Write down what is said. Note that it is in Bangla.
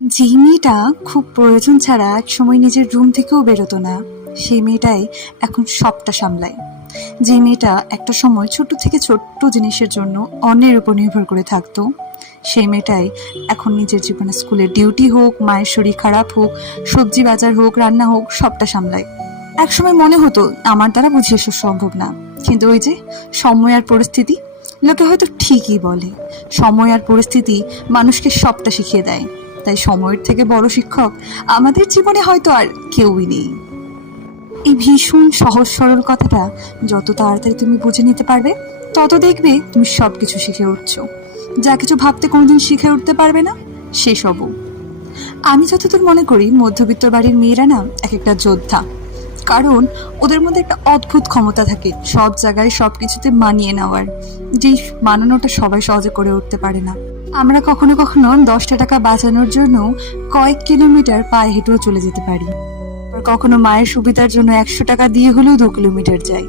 যে মেয়েটা খুব প্রয়োজন ছাড়া একসময় নিজের রুম থেকেও বেরোতো না, সেই মেয়েটাই এখন সবটা সামলায়। যে মেয়েটা একটা সময় ছোট থেকে ছোট্ট জিনিসের জন্য অন্যের উপর নির্ভর করে থাকতো, সেই মেয়েটাই এখন নিজের জীবনে স্কুলের ডিউটি হোক, মায়ের শরীর খারাপ হোক, সবজি বাজার হোক, রান্না হোক, সবটা সামলায়। একসময় মনে হতো আমার দ্বারা বুঝি এসব সম্ভব না, কিন্তু ওই যে সময় আর পরিস্থিতি, লোকে হয়তো ঠিকই বলে সময় আর পরিস্থিতি মানুষকে সবটা শিখিয়ে দেয়। তাই সময়ের থেকে বড় শিক্ষক আমাদের জীবনে হয়তো আর কেউই নেই। এই ভীষণ সহজ সরল কথাটা যত তাড়াতাড়ি তুমি বুঝে নিতে পারবে, তত দেখবে তুমি সবকিছু শিখে উঠছো। যা কিছু ভাবতে কোনোদিন শিখে উঠতে পারবে না, সেসবও। আমি যতদূর মনে করি মধ্যবিত্ত বাড়ির মেয়েরা না এক একটা যোদ্ধা। কারণ ওদের মধ্যে একটা অদ্ভুত ক্ষমতা থাকে সব জায়গায় সব কিছুতে মানিয়ে নেওয়ার, যেই মানানোটা সবাই সহজে করে উঠতে পারে না। আমরা কখনো কখনো 10টা টাকা বাঁচানোর জন্য কয়েক কিলোমিটার পায়ে হেঁটেও চলে যেতে পারি, আবার কখনো মায়ের সুবিধার জন্য 100 টাকা দিয়ে হলেও 2 কিলোমিটার যাই।